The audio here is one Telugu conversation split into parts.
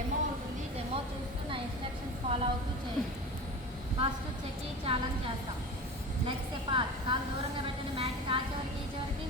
డెమో ఉంటుంది. డెమో చూస్తూ నా ఇన్స్ట్రక్షన్స్ ఫాలో అవుతూ చేయండి. ఫస్ట్ చెక్కి ఛాలెంజ్ చేస్తాం. లెగ్స్ అపార్ట్, కాలు దూరంగా పెట్టండి. మ్యాట్ ఆ చివరికి ఈ చివరికి.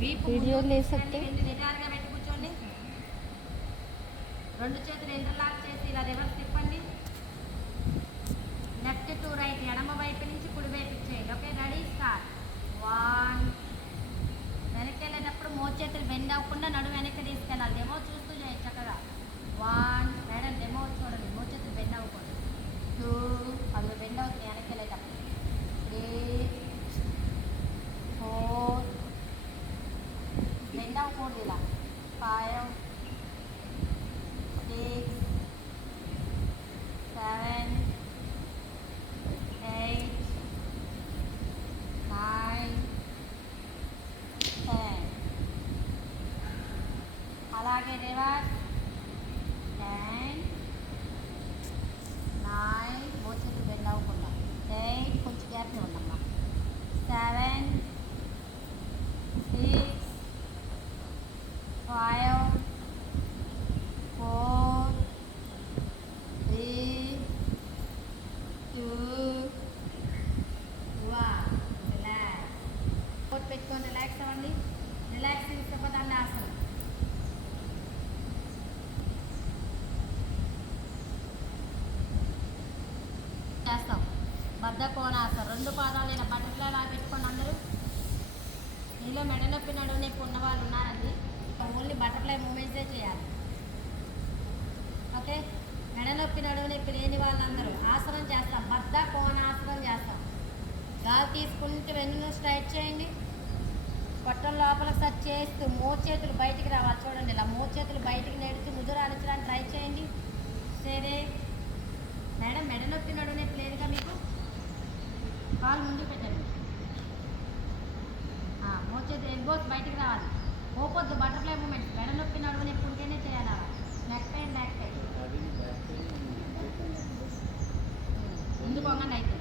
వీడియో ले सकते వెన్ను నిటారుగా పెట్టి కూర్చోండి. రెండు చేతులు ఇంటర్లాక్ చేసి ఇలా రివర్స్ తిప్పండి. లెఫ్ట్ టు రైట్, ఎడమ వైపు నుంచి కుడి వైపు చేయండి. Okay, ready, start. 1. వెనక్కి వెళ్ళేటప్పుడు మోచేతులు బెండ్ అవ్వకుండా నడుము వెనక్కి తీసుకెళ్ళాలి. డెమో చూస్తూ చేయండి చక్కగా. 1. మేడం డెమో చూడండి, మోచేతులు బెండ్ అవ్వకూడదు. 2. అందులో బెండ్ అవుతుంది వెనక్కి వెళ్ళేటప్పుడు. 3. 4. బెండ్ అవ్వకూడదు ఇలా. 5. 6. 7. 8. 9. 10. అలాగే రివర్స్. 10. 9. మోచేతులు బెండ్ అవ్వకుండా. 8. కొంచెం గ్యాప్ ఉండమ్మా. 7. 6. 5. 4. 3. 2. 1. రిలాక్స్. కోట్ పెట్టుకొని రిలాక్స్ అవ్వండి. రిలాక్సింగ్ సుఖదండాసనం. చేస్తాం బద్ధ కోణాసనం. రెండు పాదాలు ఇలా బటర్ఫ్లై లాగా పెట్టుకోండి అందరూ. మీలో మెడ నొప్పి నడుము నొప్పి ఉన్న వాళ్ళు ఉన్నారండి. ఓన్లీ బటర్ఫ్లై మూమెంట్సే చేయాలి. ఓకే, మెడ నొప్పి నడుము నొప్పి లేని వాళ్ళందరూ ఆసనం చేస్తాం. బద్ధ కోణాసనం చేస్తాం. గాలి తీసుకుంటూ వెన్ను స్ట్రైట్ చేయండి. పొట్టం లోపల సర్చ్ చేస్తూ మోచేతులు బయటికి రావాలి. చూడండి, ఇలా మోచేతులు బయటికి నెడుతూ ముదురు అణచడానికి ట్రై చేయండి. సరే మేడం, మెడ నొప్పి నడుము నొప్పి లేదుగా మీకు? కాలు ముందుకు పెట్టండి. మోచేతులు ఎల్బోస్ బయటికి రావాలి. పోపొద్దు బటర్ఫ్లై మూమెంట్స్. మెడ నొప్పి నడుము నొప్పి ఉంటేనే చేయాలి. Neck pain, back pain. ముందుకు వంగండి అయితే.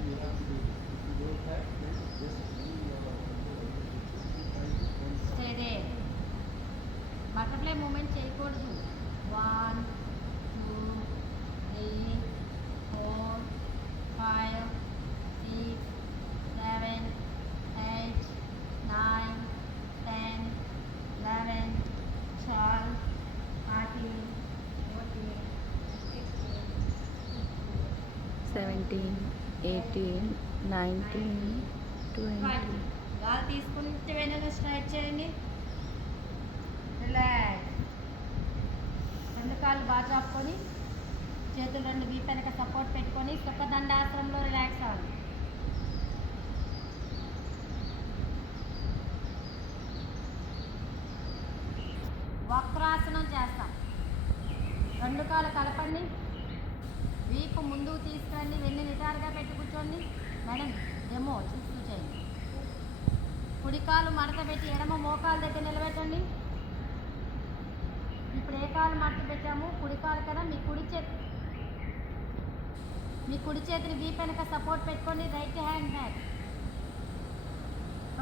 సరే, బటర్ఫ్లై మూమెంట్ చేయకూడదు. 1, 2, 3, 4, 5, 6, 7, 8, 9, 10, 11, 12, 13, 14, 15, 17, 18, 19, 20. గాలి తీసుకుంటే వెనక స్ట్రైట్ చేయండి. రిలాక్స్. రెండు కాళ్ళు బాగా చాపుకొని చేతులు రెండు వీపు వెనక సపోర్ట్ పెట్టుకొని సుఖదండాసనంలో రిలాక్స్ అవ్వండి. వక్రాసనం చేస్తాం. రెండు కాళ్ళు కలపండి. వీపు ముందుకు తీసుకురండి. వెన్ను నిటారుగా పెట్టి కూర్చోండి. మేడం డెమో చూస్తూ చేయండి. కుడికాలు మడత పెట్టి ఎడమ మోకాలు దగ్గర నిలబెట్టండి. ఇప్పుడు ఏ కాలు మడత పెట్టాము? కుడికాలు కదా. మీ కుడి చేతిని వీపు వెనక సపోర్ట్ పెట్టుకోండి. Right hand back.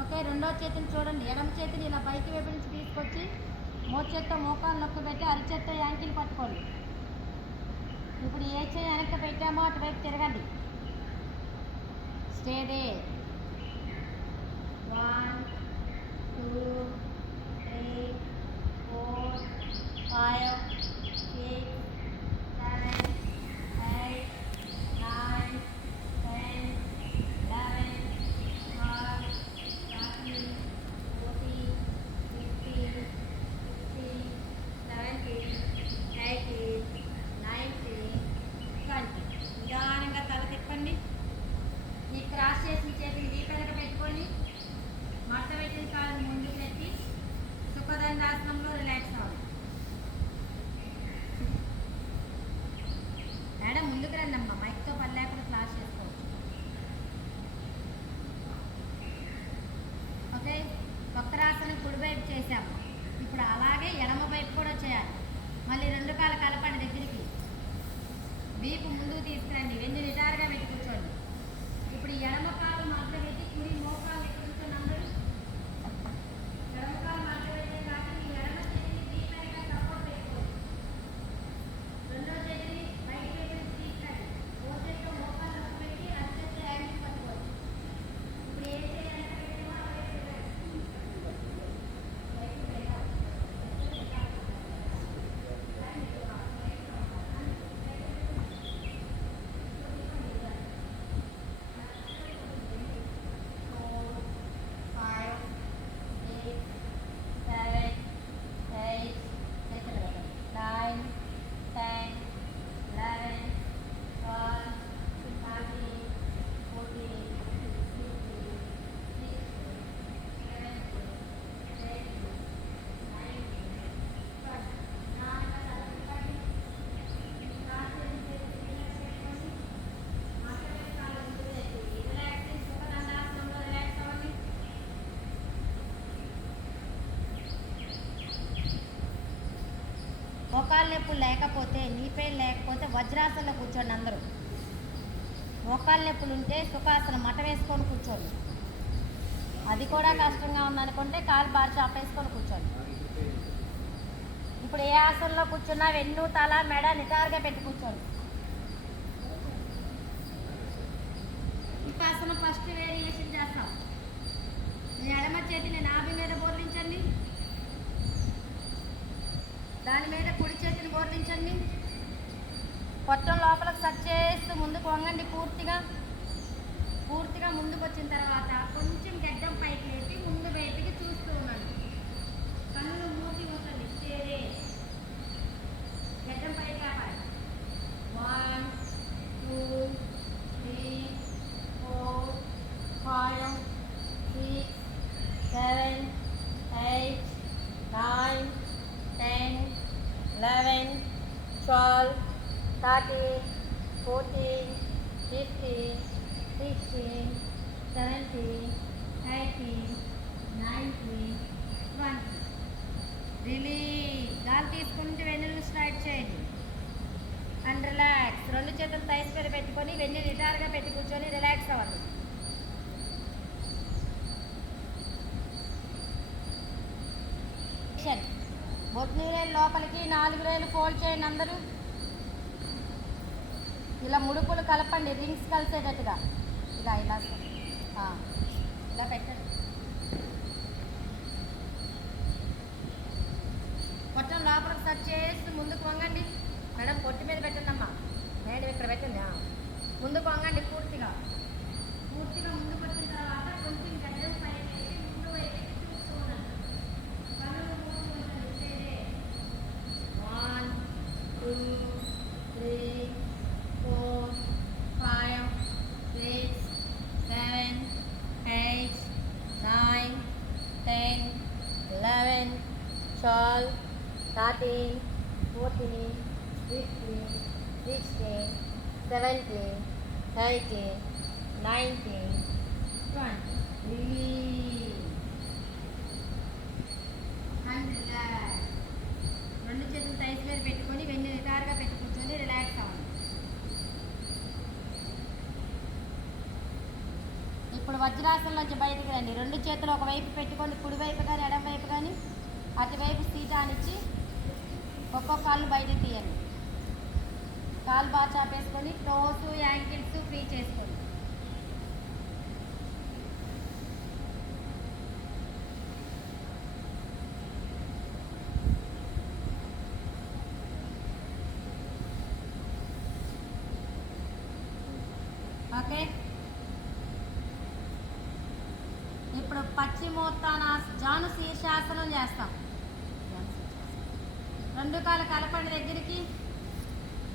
ఓకే, రెండో చేతిని చూడండి. ఎడమ చేతిని ఇలా బయటి వైపు నుంచి తీసుకొచ్చి మోచేత్తో మోకాలు నొక్కి పెట్టి అరిచేత్తో యాంకిల్ పట్టుకోండి. ఇప్పుడు ఏ చేయి వెనక్కి పెట్టామో అటువైపు తిరగండి. Stay they. 1, 2, 3, 4, 5, 6, 7, 8, 9, 10, 11, 12, 13, 14, 15, 16, 17, 18, 19, 20. నిదానంగా తల తిప్పండి. ఈ క్రాస్ చేసిన చేతిని వీపు వెనక పెట్టుకోండి. మడత మోకాళ్ళ నొప్పులు లేకపోతే, నీ పెయిన్ లేకపోతే వజ్రాసనంలో కూర్చోండి అందరూ. మోకాళ్ళ నొప్పులు ఉంటే సుఖాసనం మట వేసుకొని కూర్చోండి. అది కూడా కష్టంగా ఉందనుకుంటే కాలు బార్ చాప్ వేసుకొని కూర్చోండి. ఇప్పుడు ఏ ఆసనంలో కూర్చున్నా వెన్ను తల మెడ నిటారుగా పెట్టి కూర్చోండి. ఆసనం ఫస్ట్ వేరియేషన్ చేస్తాం. ఎడమ చేతిని నాభి మీద బోర్లించండి, దాని మీద కుడి చేతిని బోర్లించండి. పొట్టం లోపలికి సర్చ్ చేస్తూ ముందుకు వంగండి. పూర్తిగా ముందుకు వచ్చిన తర్వాత కొంచెం గడ్డం పైకి లేపి ముందు వైపుకి చూస్తూ ఉండండి. కన్నులు మూసి ఉంచండి. స్టేరే గడ్డం పైకి లేపాలి. 1 2 3 4 5 6 7 8 9 10 11 12 13 14 15 16 17 18 19 20. రిలీజ్. గాలి తీసుకుంటే వెన్నులు స్ట్రైట్ చేయండి అండ్ రిలాక్స్. రెండు చేతులు థైస్ మీద పెట్టుకొని వెన్ను నిటారుగా పెట్టి కూర్చొని రిలాక్స్ అవ్వండి. బొట్టు వేలు లోపలికి 4 వేలు ఫోల్డ్ చేయండి అందరూ. ఇలా ముడుపులు కలపండి రింగ్స్ కలిసేటట్టుగా. ఇలా ఇలా ఇలా పెట్టండి. పొట్టం లోపలికి సర్చ్ చేస్తూ ముందుకు వంగండి. మేడం పొట్టు మీద పెట్టండి అమ్మా. మేడం ఇక్కడ పెట్టండి. ముందుకు వంగండి. పూర్తిగా ముందుకు వచ్చిన తర్వాత కొంచెం గడ్డం పైకి ముందు వైపు చూస్తూ ఉండండి. కన్నులు మూసి ఉంచండి. 1 2 3 4 5 6 7 8 9 10 11 12 13 14 15 16 17 18 19 20. Release. And relax. రెండు చేతులు థైస్ మీద పెట్టుకొని వెన్ను నిటారుగా పెట్టి కూర్చొని రిలాక్స్ అవ్వండి. ఇప్పుడు వజ్రాసనంలోంచి బయటకు రండి. రెండు చేతులు ఒకవైపు పెట్టుకొని కుడివైపు కానీ ఎడమ వైపు కానీ అటువైపు సీట్ ఆనిచ్చి ఒక్కొక్క కాళ్ళు బయటకు తీయండి. కాలు బాగా చాపేసుకొని టోస్ యాంకిల్స్ ఫ్రీ చేసుకోండి. ఓకే. ఇప్పుడు జాను శీర్షాసనం చేస్తాం. రెండు కాళ్ళు కలపండి దగ్గరికి.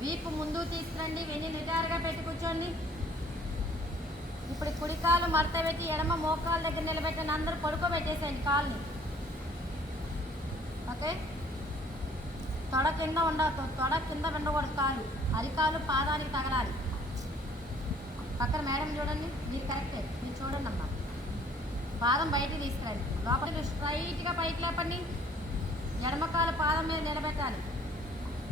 వీపు ముందుకు తీసుకురండి. వెన్ను నిటారుగా పెట్టి కూర్చోండి. ఇప్పుడు కుడికాలు మడత పెట్టి ఎడమ మోకాళ్ళ దగ్గర నిలబెట్టండి. అందరూ పడుకోబెట్టేసేయండి కాళ్ళని. ఓకే. తొడ కింద ఉండకూడదు. కాలు అరికాలు పాదానికి తగలాలి. పక్కన మేడం చూడండి. మీరు కరెక్టే. మీరు చూడండి అమ్మా. పాదం బయటికి తీసుకురండి. లోపలికి స్ట్రైట్గా పైకి లేపండి. ఎడమకాలు పాదం మీద నిలబెట్టాలి.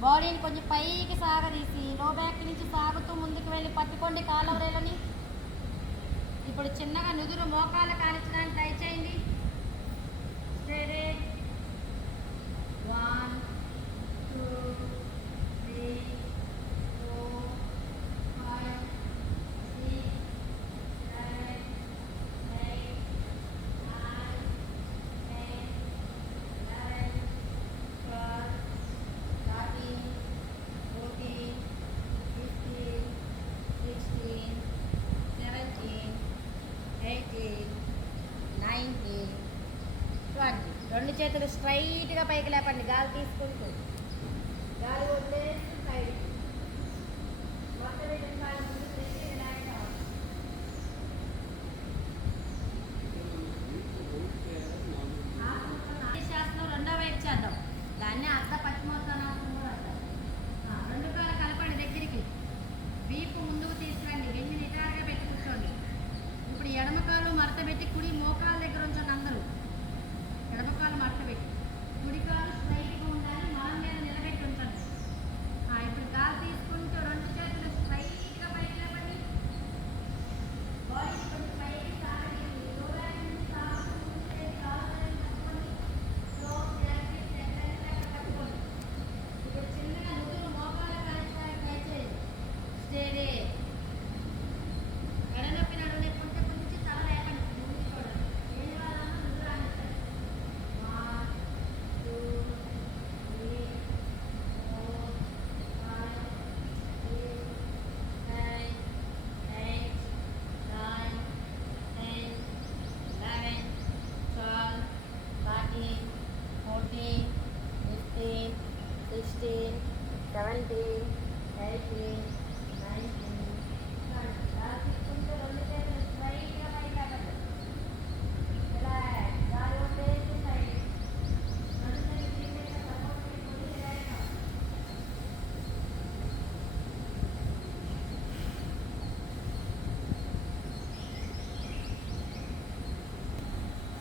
బాడీని కొంచెం పైకి సాగదీసి లో బ్యాక్ నుంచి సాగుతూ ముందుకు వెళ్ళి పట్టుకోండి కాలవరేలని. ఇప్పుడు చిన్నగా నుదురు మోకాలు కానించడానికి ట్రై చేయండి. 1 2 3 4 5 6 7 8 9 10 11 12 13 14 15 16 17 18 19 20. రెండు చేతులు స్ట్రైట్గా పైకి లేపండి. గాలి తీసుకుంటూ గాలి వదిలేస్తూ సైడ్ మొత్తం కాలు ముందుకు తెచ్చి రిలాక్స్ అవ్వాలి. శాస్త్రం రెండో వైపు చేద్దాం. దాన్ని అర్ధ పశ్చిమోత్తానాసనం కూడా అంటారు. రెండు కాళ్ళు కలపండి దగ్గరికి. వీపు ముందుకు తీసుకురండి. వెన్ను నిటారుగా పెట్టి కూర్చోండి. ఇప్పుడు ఎడమ కాలు మడత పెట్టి కుడి మోకాళ్ళ దగ్గర ఉంచండి అందరూ. ఎడమకాలు మడత పెట్టి కుడి కాలు స్ట్రైట్గా ఉండాలి. మలం మీద నిలబెట్టి ఉంచండి. 16, 17, 18, 19, 20. గాలి తీసుకుంటూ రెండు చేతులు స్ట్రైట్గా పైకి లేపండి. రిలాక్స్. గాలి వదిలేసి సైడ్. రెండు చేతులు తీసేసి సపోర్ట్ తీసుకొని రిలాక్స్.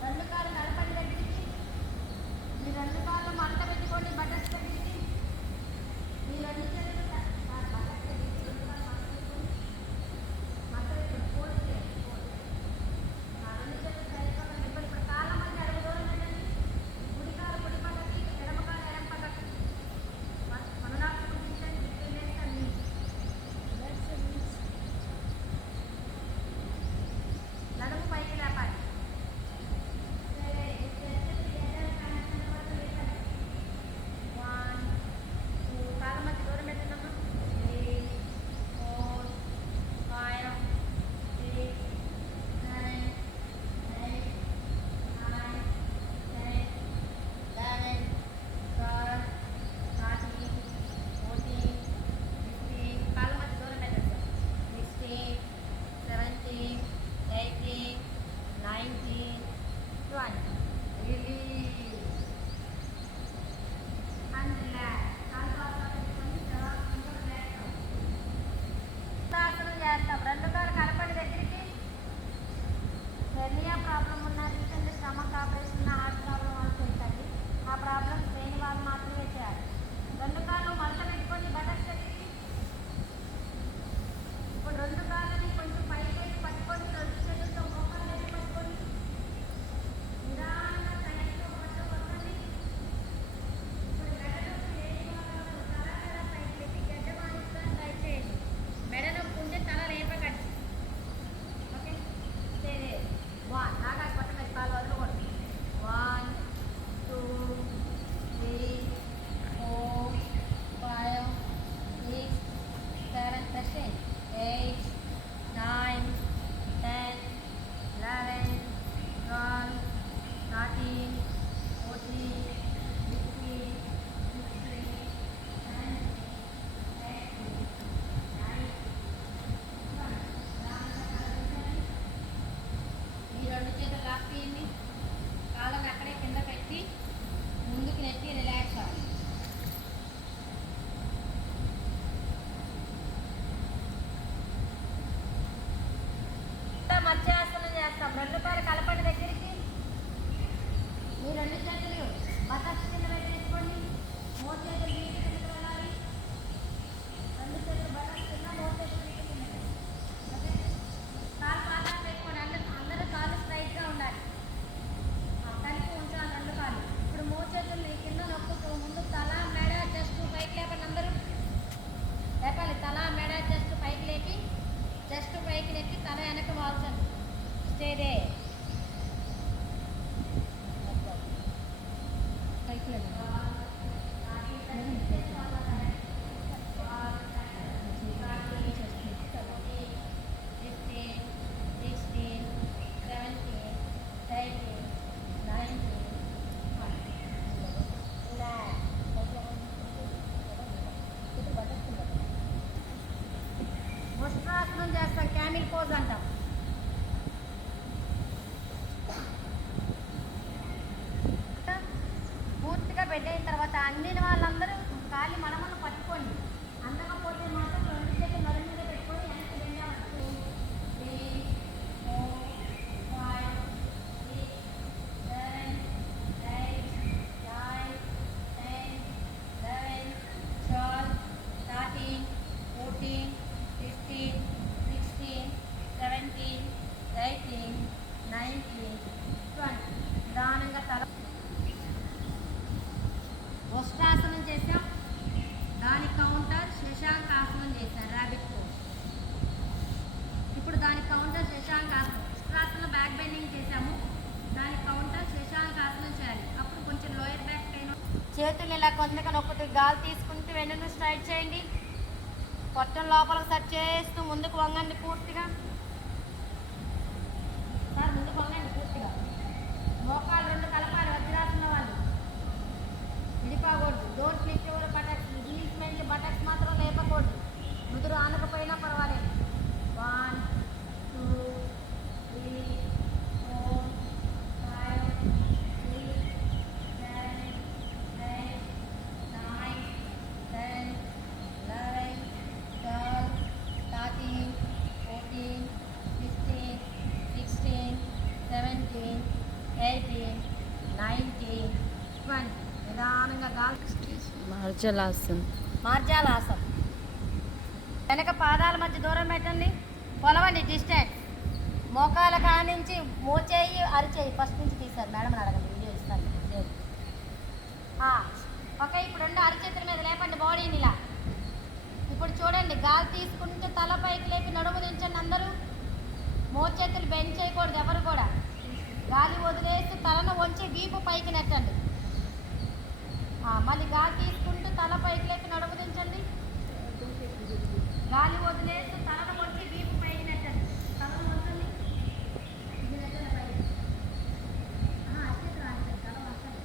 రెండు కాళ్ళు నడపండి దగ్గరికి. మీ రెండు కాళ్ళు మంట పెట్టుకోండి బటర్స్ దగ్గరికి. మీ రెండు చేతులు బటర్స్ దగ్గరికి రెండు కాళ్ళు మంట పెట్టుకోండి ఫోల్డ్ చేయండి. రెండు చేతులు సరిగ్గా నింపండి. ఇప్పుడు కాళ్ళ మధ్య అడుగు దూరం పెట్టండి. కుడి కాలు కుడి పక్కకి, ఎడమ కాలు ఎడమ పక్కకి. మననాకు చూపించండి. Between legs and knees. నడుము పైకి లేపాలి. చేస్తాం. రెండు కాళ్ళు కలపండి దగ్గరికి. హెర్నియా ప్రాబ్లం ఉన్న రీసెంట్ స్టమక్ ఆపరేషన్ ఉన్న హార్ట్ ప్రాబ్లం వాళ్ళు చేయండి. ఆ ప్రాబ్లం లేని వాళ్ళు మాత్రమే చేయాలి. రెండు కాళ్ళు మడత పెట్టుకోండి బటర్స్ దగ్గరికి. ఇప్పుడు రెండు కాళ్ళని కొంచెం పైకి పట్టుకొని రెండు చేతులతో మోకాలు దగ్గర పట్టుకొని నిదానంగా సైడ్తో పట్టుకోండి. ఇప్పుడు మెడలోకి లేని వాళ్ళు తల సైడ్ పెట్టి గడ్డ మానిస్తాను ట్రై చేయండి. మెడ నొప్పి ఉంటే తల లేపకండి. ఓకే సరే. వన్ ఆకాశపట్ట మీద కాలు వదలకూడదు. 1, 2, 3, 4, 5, 6, 7, 8, 9, 10, 11, 12, 13, 14, 15, 16, 17, 18, 19. ఈ రెండు చేతులు లాక్ తీయండి. కాళ్ళని అక్కడే కింద పెట్టి ముందుకు నెట్టి రిలాక్స్ అవ్వాలి. మధ్యాసనం చేస్తాం. రెండు కాళ్ళు కలపండి దగ్గరికి. మీ రెండు చేతులు బటర్స్ కింద పెట్టేసుకోండి. మూడు చేతులు వీటి కిందకి వెళ్ళాలి. రెండు చేతులు బటర్స్ కింద, మూడు చేతులు వీటి కింద. ఓకే కాలు బాగా పెట్టుకోండి. అందరూ కాళ్ళు స్ట్రైట్గా ఉండాలి. కలిపి ఉంచాలి రెండు కాళ్ళు. ఇప్పుడు మూడు చేతులు కింద నొక్కుతూ ముందు తల మెడ చెస్ట్ పైకి లేపండి. అందరూ లేపాలి. తల మెడ చెస్ట్ పైకి లేపి చెస్ట్ పైకి నెట్టి తల వెనక వాల్చండి. Stay they. వస్త్రాసనం చేస్తాం. క్యామిల్ పోజ్ అంటాం. పూర్తిగా పెట్టిన తర్వాత అందిన వాళ్ళందరూ కాలి మడమను పట్టుకోండి. అందకపోతే మాత్రం రెండు చేతులు నడు మీద పెట్టుకొని వెనక్కి బెండా 2, 3, 4, 5, 6, 7, 8, 9, 10, 11, 12, 13, 14, 15, 16, 17, 18, 19, 20. నిదానంగా తల వస్త్రాసనం చేసాం. దానికి కౌంటర్ శశాంకాసనం చేశాం. Rabbit pose. ఇప్పుడు దానికి కౌంటర్ శశాంకాసనం. వస్త్రాసనం బ్యాక్ బెండింగ్ చేసాము. దానికి కౌంటర్ శశాంకాసనం చేయాలి. అప్పుడు కొంచెం లోయర్ బ్యాక్ పెయిన్. చేతులు ఇలా కొంతగా నొక్కుతూ గాలి తీసుకుంటూ వెన్నును స్ట్రైట్ చేయండి. పొట్టం లోపలికి సెట్ చేస్తూ ముందుకు వంగండి పూర్తిగా. సార్ ముందుకు వంగండి పూర్తిగా. మోకాలు రెండు కలపాలి. వజ్రాసనం వాళ్ళు విడిపోకూడదు. Don't click your buttocks. మార్జలాసన్. మార్జాలాసన్. వెనక పాదాల మధ్య దూరం పెట్టండి, కొలవండి డిస్టెన్స్. మోకాల కానించి మోచేయి అరిచేయి ఫస్ట్ నుంచి తీశారు మేడం అడగండి, వీడియో ఇస్తాను. ఓకే, ఇప్పుడు రెండు అరిచేతుల మీద లేపండి బాడీని ఇలా. ఇప్పుడు చూడండి, గాలి తీసుకుంటే తల పైకి లేపి నడుము దించండి అందరూ. మోచేతులు బెండ్ చేయకూడదు ఎవరు కూడా. గాలి వదిలేసి తలను వంచి వీపు పైకి నెట్టండి. మళ్ళీ గాలి తీసుకుంటూ తల పైకి లేపి నడుము దించండి. గాలి వదిలేసి తలను వంచి వీపు పైకి నెట్టండి. తలను వంచండి, ఇది నెట్టండి పైకి. అరిచేతులు ఆడండి, తల వంచండి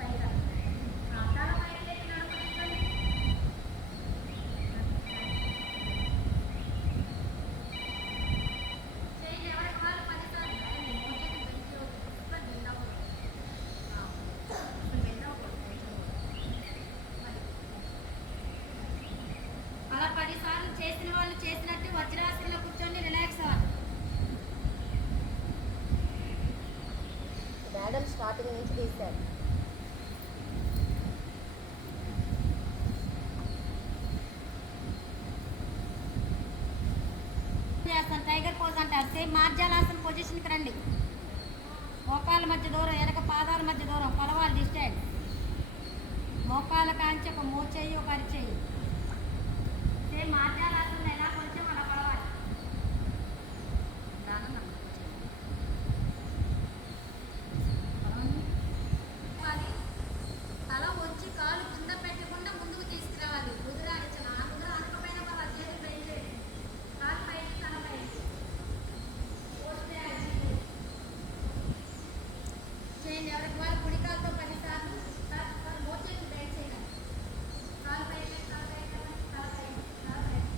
పైగా. తల పైకి లేపి నడుము దించండి. చేయండి ఎవరికి వాళ్ళు 10 సార్లు. అలా 10 సార్లు చేసిన వాళ్ళు చేసినట్టు వజ్రాసనంలో కూర్చొని రిలాక్స్ అవ్వాలి. మేడం స్టార్టింగ్ నుంచి తీశారు. చేస్తాను టైగర్ పోజ్ అంటారు. సేమ్ మార్జాలాసన్ పొజిషన్కి రండి. మోకాల మధ్య దూరం, వెనక పాదాల మధ్య దూరం కొలవాలి డిస్టెన్స్. మోకాల కాంచి ఒక మోచేయి ఒక అరిచేయి. సేమ్ మార్జాలాసన్ ఎలా కొంచెం అలా కొలవాలి. తల వచ్చి కాలు కింద పెట్టకుండా ముందుకు తీసుకురావాలి. కుదిరాడించాలి. ఆ కుదిర అనకపోయినా వాళ్ళ చేతులు బయట కాలు పైకి తల పైకి చేయండి. ఎవరికి వాళ్ళు కుడి కాలుతో 10 సార్లు మోచేతులు బయట చేయాలి. కాలు పైకి తల పైకి తల పైకి తల పైకి.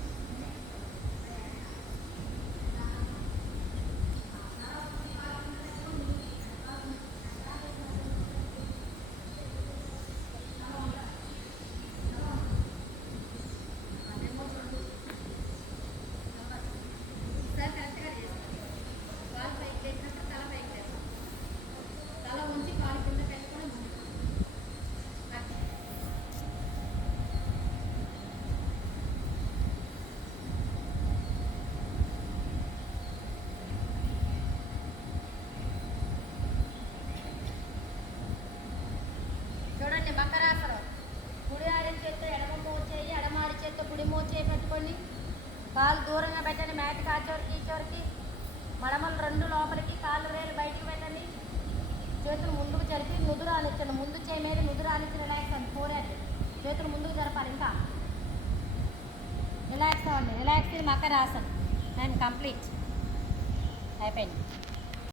సార్ కరెక్ట్గా చేస్తారు. కాలు పైకి పెట్టినప్పుడు తల పైకి చేస్తారు. తల ఉంచి కాలు కింద పెట్టుకొని ముందుకు. అట్లా. చూడండి మకరాసనం. కుడి ఆడిన చేత్తో ఎడమ మోచేయి, ఎడమ ఆడి చేత్తో కుడి మోచేయి పెట్టుకోండి. కాలు దూరంగా పెట్టండి, మ్యాట్ కాచోరికి ఈ చివరికి. మడమలు 2 లోపలికి, కాళ్ళు వేలు బయటకు పెట్టండి. చేతులు ముందుకు జరిపి నుదురు ఆనించండి. ముందు చేయి మీద నుదురు ఆనించి రిలాక్స్ అవ్వండి. ఫోరెడ్ చేతులు ముందుకు జరపాలి. ఇంకా రిలాక్స్ అవ్వండి. రిలాక్స్ మకరాసన్. అండ్ కంప్లీట్ అయిపోయింది.